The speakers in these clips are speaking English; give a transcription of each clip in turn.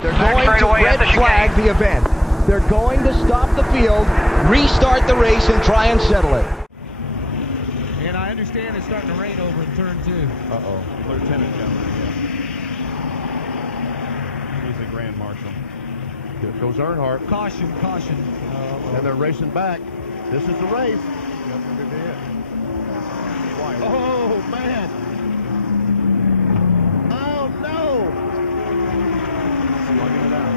They're going to red flag the event. They're going to stop the field, restart the race, and try and settle it. And I understand it's starting to rain over in turn 2. Uh-oh. Lieutenant General. He's a Grand Marshal. Here goes Earnhardt. Caution, caution. And they're racing back. This is the race. Oh, man. Oh, no. Slugging it out.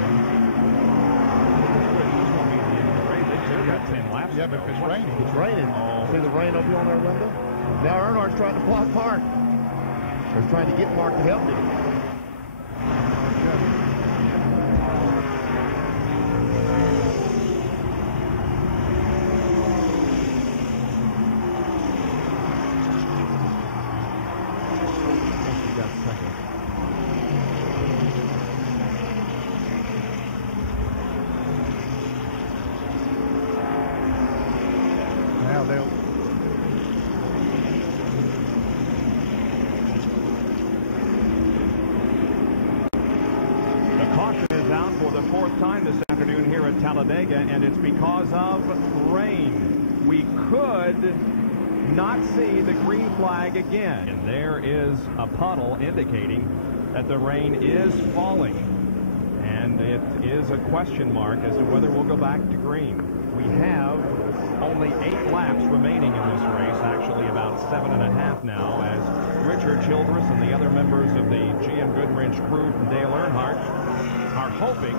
They've got 10 laps. Yeah, but if it's raining. It's raining. Oh. See the rain over on their window? Now Earnhardt's trying to block Mark. They're trying to get Mark to help him. Time this afternoon here at Talladega, and it's because of rain. We could not see the green flag again, and there is a puddle indicating that the rain is falling, and it is a question mark as to whether we'll go back to green. We have only 8 laps remaining in this race, actually about 7.5 now, as Richard Childress and the other members of the GM Goodwrench crew from Dale Earnhardt are hoping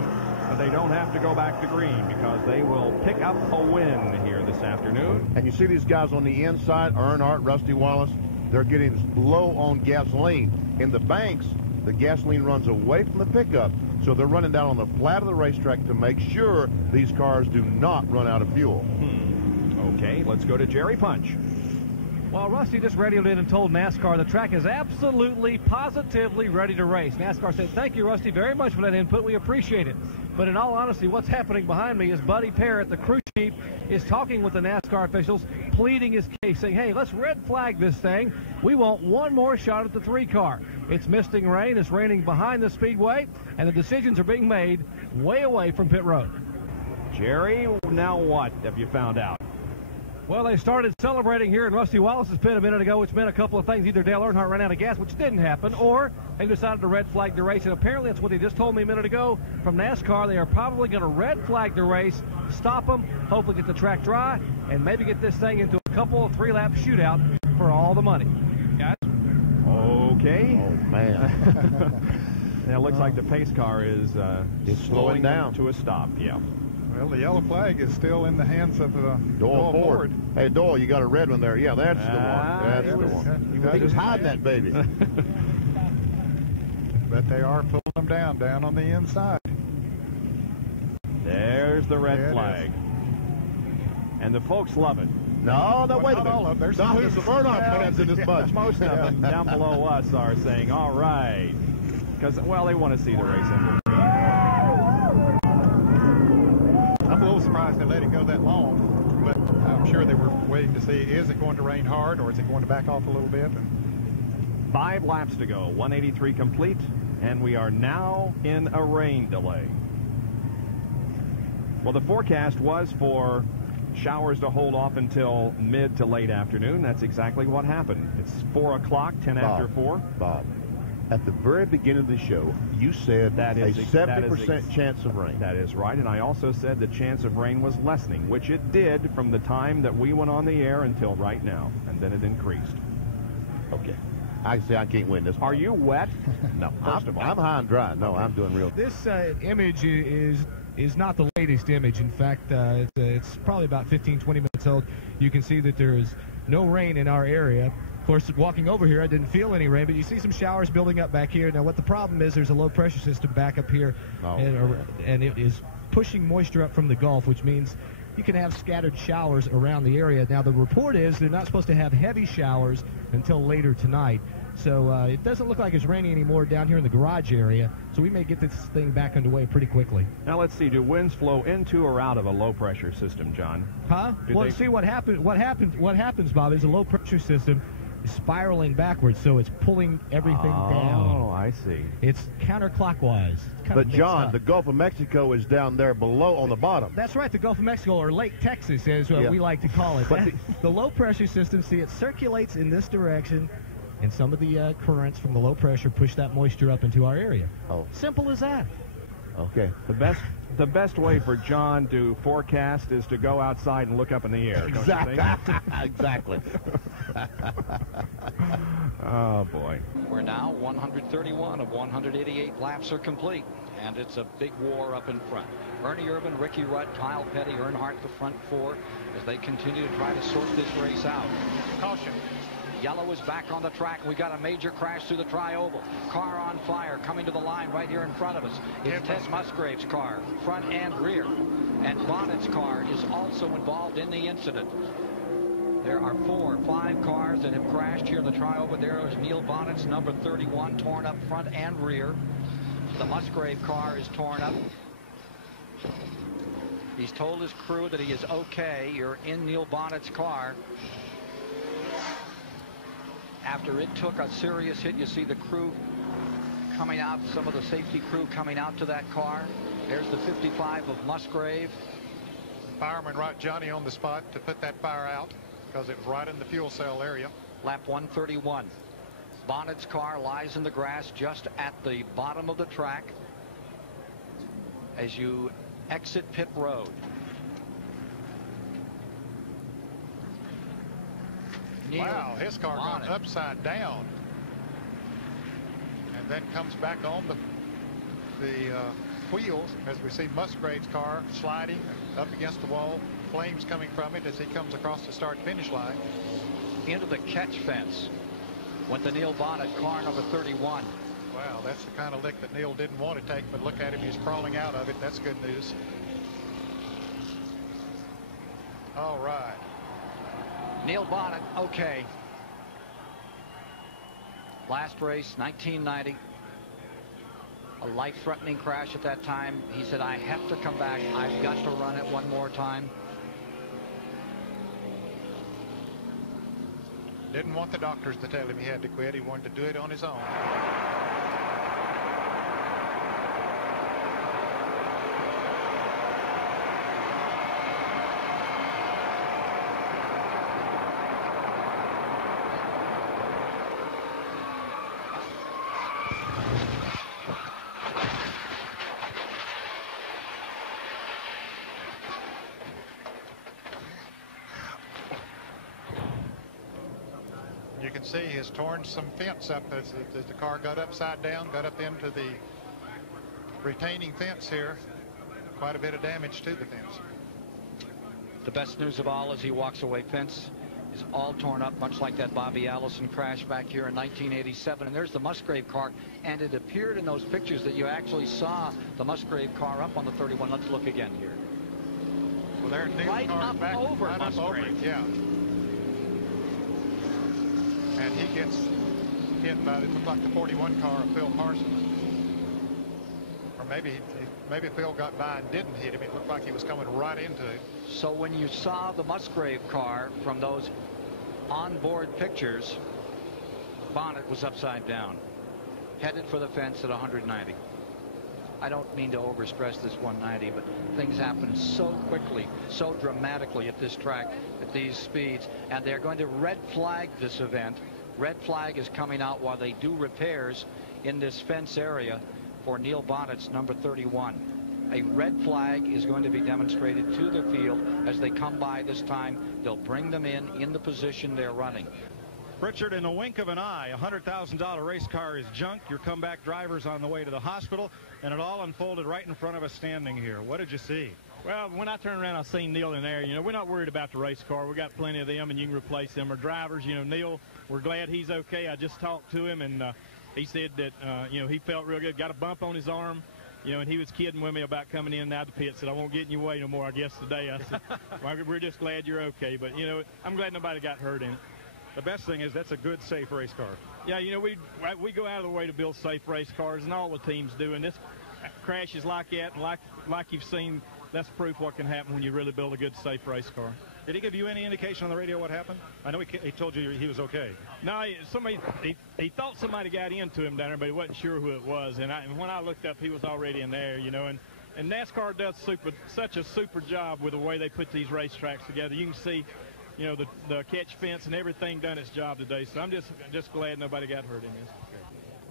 that they don't have to go back to green because they will pick up a win here this afternoon. And you see these guys on the inside, Earnhardt, Rusty Wallace, they're getting low on gasoline. In the banks, the gasoline runs away from the pickup, so they're running down on the flat of the racetrack to make sure these cars do not run out of fuel. Okay, let's go to Jerry Punch. Well, Rusty just radioed in and told NASCAR the track is absolutely, positively ready to race. NASCAR said, thank you, Rusty, very much for that input. We appreciate it. But in all honesty, what's happening behind me is Buddy Parrott, the crew chief, is talking with the NASCAR officials, pleading his case, saying, hey, let's red flag this thing. We want one more shot at the 3 car. It's misting rain. It's raining behind the speedway, and the decisions are being made way away from pit road. Jerry, now what have you found out? Well, they started celebrating here in Rusty Wallace's pit a minute ago, which meant a couple of things. Either Dale Earnhardt ran out of gas, which didn't happen, or they decided to red flag the race. And apparently that's what they just told me a minute ago from NASCAR. They are probably going to red flag the race, stop them, hopefully get the track dry, and maybe get this thing into a couple of 3-lap shootout for all the money. Guys? Okay. Oh, man. Now, it looks like the pace car is slowing down to a stop. Yeah. Well, the yellow flag is still in the hands of Doyle Ford. Hey, Doyle, you got a red one there. Yeah, that's the one. That's the one. He was hiding that baby. But they are pulling them down on the inside. There's the red flag. And the folks love it. No, wait a minute. All of them. There's some There's some Earnhardt in this bunch. Most of them down below us are saying, all right. Because, well, they want to see the race end. I'm a little surprised they let it go that long, but I'm sure they were waiting to see, is it going to rain hard or is it going to back off a little bit? 5 laps to go, 183 complete, and we are now in a rain delay. Well, the forecast was for showers to hold off until mid to late afternoon. That's exactly what happened. It's 4 o'clock, 10 after 4. Bob, at the very beginning of the show, you said that is a 70% chance of rain. That is right, and I also said the chance of rain was lessening, which it did from the time that we went on the air until right now, and then it increased. Okay. I say I can't win this. Are you wet? No. I'm high and dry. No, I'm doing real. This image is not the latest image. In fact, it's probably about 15-20 minutes old. You can see that there is no rain in our area. Of course, walking over here, I didn't feel any rain, but you see some showers building up back here. Now, what the problem is, there's a low-pressure system back up here, and it is pushing moisture up from the Gulf, which means you can have scattered showers around the area. Now, the report is they're not supposed to have heavy showers until later tonight. So it doesn't look like it's raining anymore down here in the garage area, so we may get this thing back underway pretty quickly. Now, let's see. Do winds flow into or out of a low-pressure system, John? Huh? Well, see, what happens, Bob, is a low-pressure system spiraling backwards, so it's pulling everything down. Oh, I see. It's counterclockwise. But John, the Gulf of Mexico is down there below on the bottom. That's right. The Gulf of Mexico, or Lake Texas, is what we like to call it. The low-pressure system, see, it circulates in this direction, and some of the currents from the low pressure push that moisture up into our area. Oh. Simple as that. Okay. The best way for John to forecast is to go outside and look up in the air. Exactly. Exactly. Oh, boy. We're now 131 of 188 laps are complete, and it's a big war up in front. Ernie Irvan, Ricky Rudd, Kyle Petty, Earnhardt, the front four, as they continue to try to sort this race out. Caution. Yellow is back on the track. We got a major crash through the tri-oval. Car on fire coming to the line right here in front of us. It's Ted Musgrave's car, front and rear. And Bonnett's car is also involved in the incident. There are 4 or 5 cars that have crashed here in the tri-oval. There is Neil Bonnett's number 31, torn up front and rear. The Musgrave car is torn up. He's told his crew that he is okay. You're in Neil Bonnett's car. After it took a serious hit, you see the crew coming out, some of the safety crew coming out to that car. There's the 55 of Musgrave. Fireman right Johnny on the spot to put that fire out because it was right in the fuel cell area. Lap 131. Bonnett's car lies in the grass just at the bottom of the track as you exit pit road. Wow, his car goes upside down and then comes back on the wheels as we see Musgrave's car sliding up against the wall, flames coming from it as he comes across the start-finish line. Into the catch fence went the Neil Bonnett car number 31. Wow, that's the kind of lick that Neil didn't want to take, but look at him, he's crawling out of it. That's good news. All right. Neil Bonnett, okay. Last race, 1990. A life-threatening crash at that time. He said, I have to come back. I've got to run it one more time. Didn't want the doctors to tell him he had to quit. He wanted to do it on his own. You can see he's torn some fence up as the car got upside down, got up into the retaining fence here. Quite a bit of damage to the fence. The best news of all as he walks away, fence is all torn up, much like that Bobby Allison crash back here in 1987. And there's the Musgrave car, and it appeared in those pictures that you actually saw the Musgrave car up on the 31. Let's look again here. Well, there right up back, over right Musgrave. up over it, yeah. And he gets hit by, it looked like the 41 car of Phil Parsons. Or maybe Phil got by and didn't hit him. It looked like he was coming right into it. So when you saw the Musgrave car from those onboard pictures, Bonnett was upside down, headed for the fence at 190. I don't mean to overstress this 190, but things happen so quickly, so dramatically at this track, at these speeds, and they're going to red flag this event. Red flag is coming out while they do repairs in this fence area for Neil Bonnett's number 31. A red flag is going to be demonstrated to the field as they come by this time. They'll bring them in the position they're running. Richard, in a wink of an eye, a $100,000 race car is junk. Your comeback driver's on the way to the hospital, and it all unfolded right in front of us standing here. What did you see? Well, when I turned around, I seen Neil in there. You know, we're not worried about the race car. We got plenty of them, and you can replace them. Our drivers, you know, Neil, we're glad he's okay. I just talked to him, and he said that, you know, he felt real good. Got a bump on his arm, you know, and he was kidding with me about coming in and out of the pit. Said, I won't get in your way no more, I guess, today. I said, well, we're just glad you're okay. But, you know, I'm glad nobody got hurt in it. The best thing is that's a good, safe race car. Yeah, you know, we go out of the way to build safe race cars, and all the teams do. And this crashes like that, and like you've seen, that's proof what can happen when you really build a good, safe race car. Did he give you any indication on the radio what happened? I know he told you he was okay. No, he thought somebody got into him down there, but he wasn't sure who it was. And when I looked up, he was already in there, you know. And NASCAR does such a super job with the way they put these racetracks together. You can see, you know, the catch fence and everything done its job today. So I'm just glad nobody got hurt in this.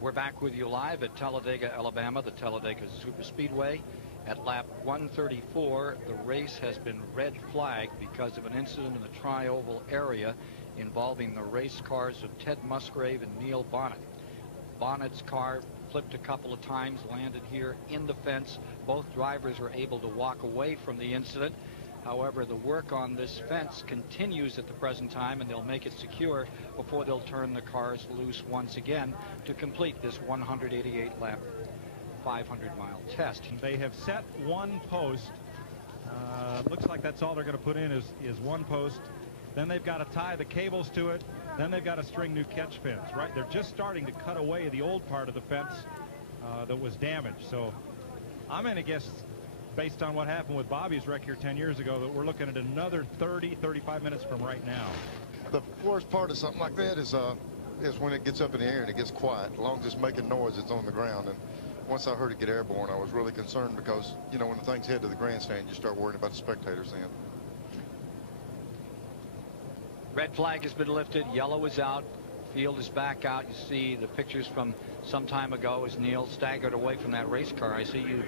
We're back with you live at Talladega, Alabama, the Talladega Super Speedway. At lap 134, the race has been red flagged because of an incident in the tri-oval area involving the race cars of Ted Musgrave and Neil Bonnett. Bonnett's car flipped a couple of times, landed here in the fence. Both drivers were able to walk away from the incident. However, the work on this fence continues at the present time, and they'll make it secure before they'll turn the cars loose once again to complete this 188-lap 500-mile test. They have set one post. Looks like that's all they're going to put in is one post. Then they've got to tie the cables to it. Then they've got to string new catch fence, right? They're just starting to cut away the old part of the fence that was damaged. So I'm going to guess, based on what happened with Bobby's wreck here 10 years ago, that we're looking at another 35 minutes from right now. The worst part of something like that is when it gets up in the air and it gets quiet. As long as it's making noise, it's on the ground. And once I heard it get airborne, I was really concerned because, you know, when the things head to the grandstand, you start worrying about the spectators then. Red flag has been lifted. Yellow is out. Field is back out. You see the pictures from some time ago as Neil staggered away from that race car. I see you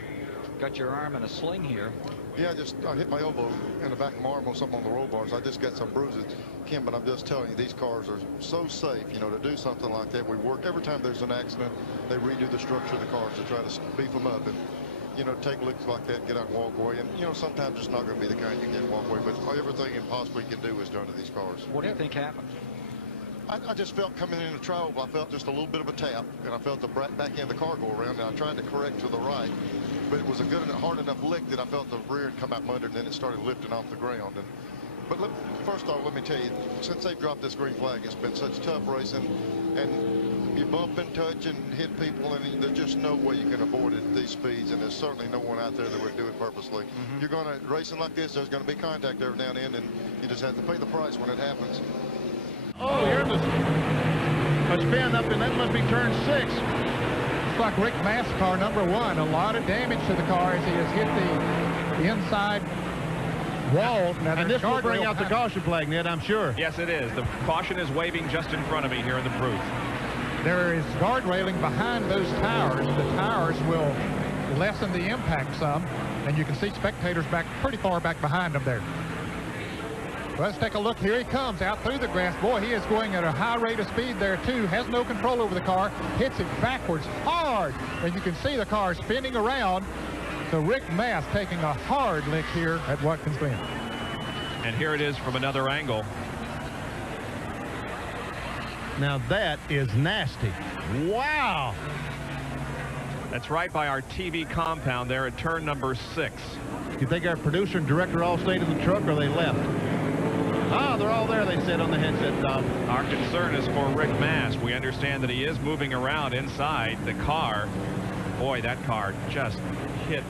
got your arm in a sling here. Yeah, I hit my elbow in the back of my arm on something on the roll bars. I just got some bruises, Kim, but I'm just telling you, these cars are so safe, you know, to do something like that. We work every time there's an accident, they redo the structure of the cars to try to beef them up and, you know, take looks like that, get out and walk away. And, you know, sometimes it's not going to be the kind you can walk away, but everything impossible you can do is done to these cars. What do you think happened? I just felt coming in the trial, I felt just a little bit of a tap, and I felt the back end of the car go around, and I tried to correct to the right, but it was a good and hard enough lick that I felt the rear end come out from under, and then it started lifting off the ground. But first off, let me tell you, since they've dropped this green flag, it's been such tough racing, and you bump and touch and hit people, and there's just no way you can avoid it at these speeds, and there's certainly no one out there that would do it purposely. You're going to racing like this, there's going to be contact every now and then, and you just have to pay the price when it happens. Oh, here's a spin up, and that must be turn 6. Looks like Rick Mast, car number 1. A lot of damage to the car as he has hit the inside wall. Now, and this will bring out the caution flag, Ned, I'm sure. Yes, it is. The caution is waving just in front of me here in the booth. There is guard railing behind those towers. The towers will lessen the impact some, and you can see spectators back pretty far back behind them there. Let's take a look. Here he comes out through the grass. Boy, he is going at a high rate of speed there, too. Has no control over the car. Hits it backwards hard. And you can see the car spinning around. So Rick Mast taking a hard lick here at Watkins Glen. And here it is from another angle. Now that is nasty. Wow. That's right by our TV compound there at turn number 6. You think our producer and director all stayed in the truck, or they left? Ah, they're all there, they said on the headset, Tom. Our concern is for Rick Mast. We understand that he is moving around inside the car. Boy, that car just hit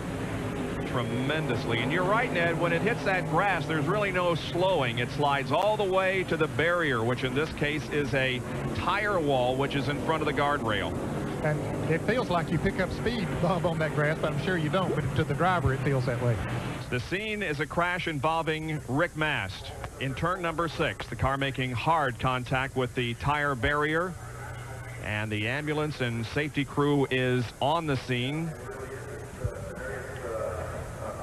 tremendously. And you're right, Ned, when it hits that grass, there's really no slowing. It slides all the way to the barrier, which in this case is a tire wall, which is in front of the guardrail. And it feels like you pick up speed, Bob, on that grass, but I'm sure you don't. But to the driver, it feels that way. The scene is a crash involving Rick Mast in turn number 6. The car making hard contact with the tire barrier, and the ambulance and safety crew is on the scene.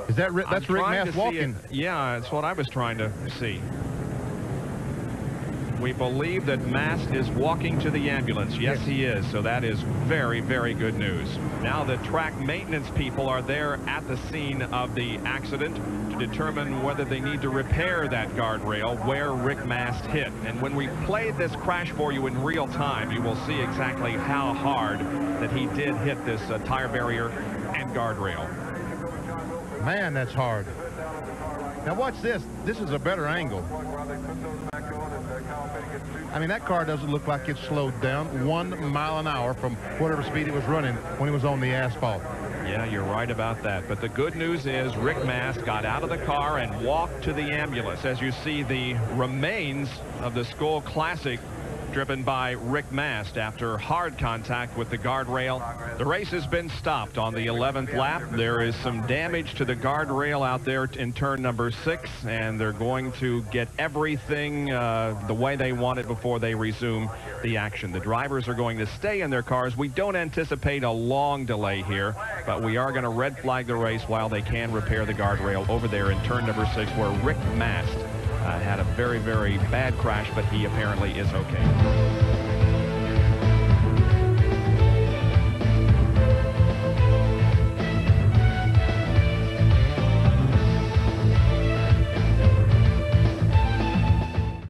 Is that that's Rick Mast walking? Yeah, that's what I was trying to see. We believe that Mast is walking to the ambulance. Yes, he is. So that is very, very good news. Now the track maintenance people are there at the scene of the accident to determine whether they need to repair that guardrail where Rick Mast hit. And when we play this crash for you in real time, you will see exactly how hard that he did hit this tire barrier and guardrail. Man, that's hard. Now watch this. This is a better angle. I mean, that car doesn't look like it's slowed down 1 mile an hour from whatever speed it was running when it was on the asphalt. Yeah, you're right about that. But the good news is Rick Mast got out of the car and walked to the ambulance. As you see, the remains of the Skull Classic driven by Rick Mast after hard contact with the guardrail. The race has been stopped on the 11th lap. There is some damage to the guardrail out there in turn number 6, and they're going to get everything the way they want it before they resume the action. The drivers are going to stay in their cars. We don't anticipate a long delay here, but we are going to red flag the race while they can repair the guardrail over there in turn number 6, where Rick Mast had a very, very bad crash, but he apparently is okay.